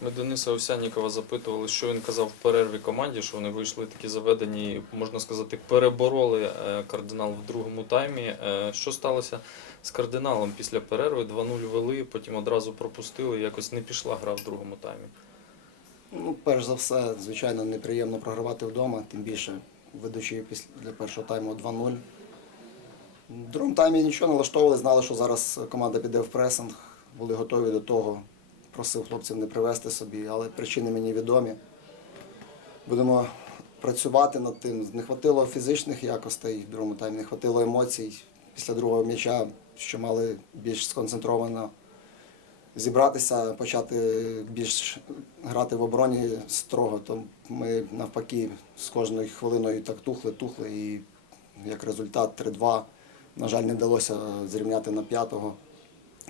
Ми Дениса Овсяннікова запитували, що він казав в перерві команді, що вони вийшли такі заведені, можна сказати, перебороли е, кардинал в другому таймі. Е, Що сталося з кардиналом після перерви? 2-0 вели, потім одразу пропустили. Якось не пішла гра в другому таймі. Ну, перш за все, звичайно, неприємно програвати вдома, тим більше ведучи після першого тайму 2-0. В другому таймі нічого не влаштовували, знали, що зараз команда піде в пресинг, були готові до того. Просив хлопців не привезти собі, але причини мені відомі. Будемо працювати над тим. Не хватило фізичних якостей в другому таймі, не хватило емоцій після другого м'яча, що мали більш сконцентровано зібратися, почати більш грати в обороні строго, то ми навпаки з кожною хвилиною так тухли, тухли і як результат 3-2. На жаль, не вдалося зрівняти на п'ятого.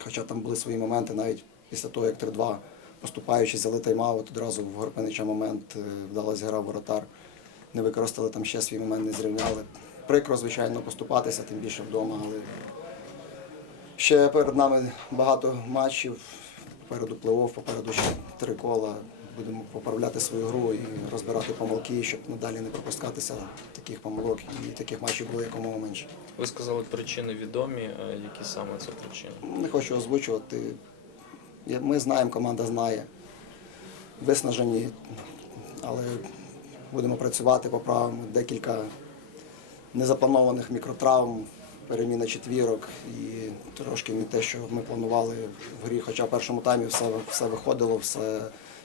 Хоча там були свої моменти, навіть після того, як 3-2 поступаючи, взяли тайм-аут, одразу в Горпинича момент е, вдалося гра воротар. Не використали там ще свій момент, не зрівняли. Прикро, звичайно, поступатися, тим більше вдома, але Ще перед нами багато матчів. Попереду плей-офф, попереду ще три кола. Будемо поправляти свою гру і розбирати помилки, щоб надалі не пропускатися таких помилок і таких матчів було якомога менше. Ви сказали, причини відомі. Е, Які саме це причини? Не хочу озвучувати. Ми знаємо, команда знає. Виснажені, але будемо працювати, поправимо декілька незапланованих мікротравм, переміна четвірок і трошки не те, що ми планували в грі. Хоча в першому таймі все, все виходило, все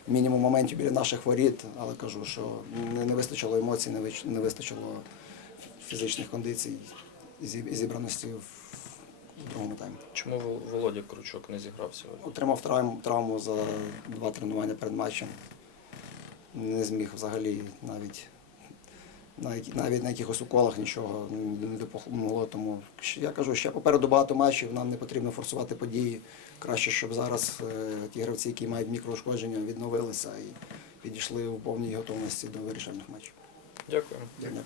мінімум моментів біля наших воріт, але кажу, що не, не вистачило емоцій, не, не вистачило фізичних кондицій і зібраності в, в другому таймі. Чому Володя Кручок не зіграв сьогодні? Отримав травму, травму за два тренування перед матчем. Не зміг взагалі навіть на, навіть на якихось уколах нічого не допомогло. Тому я кажу, ще попереду багато матчів, нам не потрібно форсувати події. Краще, щоб зараз е, ті гравці, які мають мікроушкодження, відновилися і підійшли в повній готовності до вирішальних матчів. Дякую. Дякую.